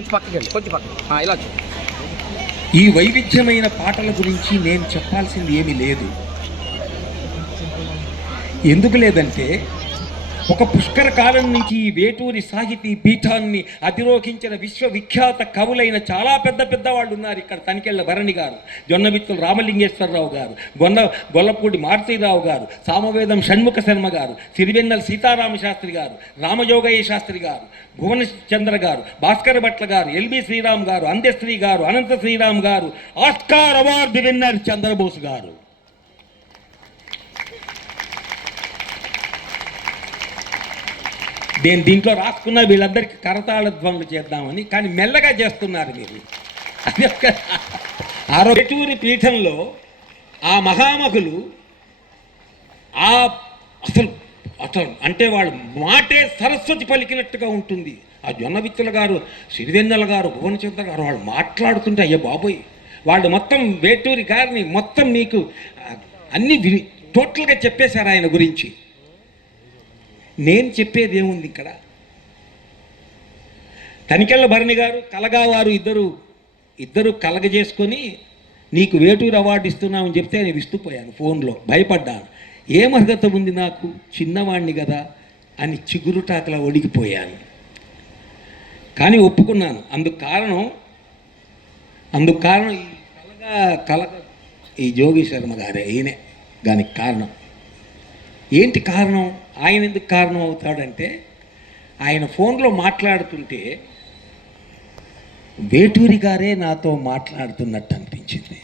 కొంచెం పక్కకి ఇలా. ఈ వైవిధ్యమైన పాటల గురించి నేను చెప్పాల్సింది ఏమీ లేదు. ఎందుకు లేదంటే ఒక పుష్కర కాలం నుంచి ఈ వేటూరి సాహితీ పీఠాన్ని అధిరోహించిన విశ్వవిఖ్యాత కవులైన చాలా పెద్ద పెద్ద వాళ్ళు ఉన్నారు ఇక్కడ. తనికెళ్ళ భరణి గారు, జొన్నవిత్తుల రామలింగేశ్వరరావు గారు, గొల్లపూడి మారుతీరావు గారు, సామవేదం షణ్ముఖ శర్మ గారు, సిరివెన్నెల సీతారామ శాస్త్రి గారు, రామజోగయ్య శాస్త్రి గారు, భువన చంద్ర గారు, భాస్కర భట్ల గారు, ఎల్బి శ్రీరామ్ గారు, అందశ్రీ గారు, అనంత శ్రీరామ్ గారు, ఆస్కార్ అవార్డు విన్నర్ చంద్రబోస్ గారు. నేను దీంట్లో రాసుకున్న వీళ్ళందరికీ కరతాళ ధ్వనులు చేద్దామని, కానీ మెల్లగా చేస్తున్నారు మీరు. అది ఒక వేటూరి పీఠంలో ఆ మహామహులు అసలు అంటే వాళ్ళు మాటే సరస్వతి పలికినట్టుగా ఉంటుంది. ఆ జొన్నవిత్తుల గారు, సిరివెన్నెల గారు, భువనచంద్ర గారు వాళ్ళు మాట్లాడుతుంటే అయ్యో బాబోయ్, వాళ్ళు మొత్తం వేటూరి గారిని మొత్తం మీకు అన్ని టోటల్గా చెప్పేశారు ఆయన గురించి. నేను చెప్పేది ఏముంది ఇక్కడ? తనికెళ్ళ భరణి గారు, కలగా వారు ఇద్దరు కలగజేసుకొని నీకు వేటూరు అవార్డు ఇస్తున్నామని చెప్తే నేను విస్తుపోయాను. ఫోన్లో భయపడ్డాను. ఏం అర్హత ఉంది నాకు, చిన్నవాణ్ణి కదా అని చిగురుటాకలా ఒడిగిపోయాను. కానీ ఒప్పుకున్నాను. అందుకు కారణం ఈ కలగ ఈ జోగి శర్మ గారే, ఈయనే దానికి కారణం. ఏంటి కారణం? ఆయన ఎందుకు కారణం అవుతాడంటే, ఆయన ఫోన్లో మాట్లాడుతుంటే వేటూరి గారే నాతో మాట్లాడుతున్నట్టు అనిపించింది.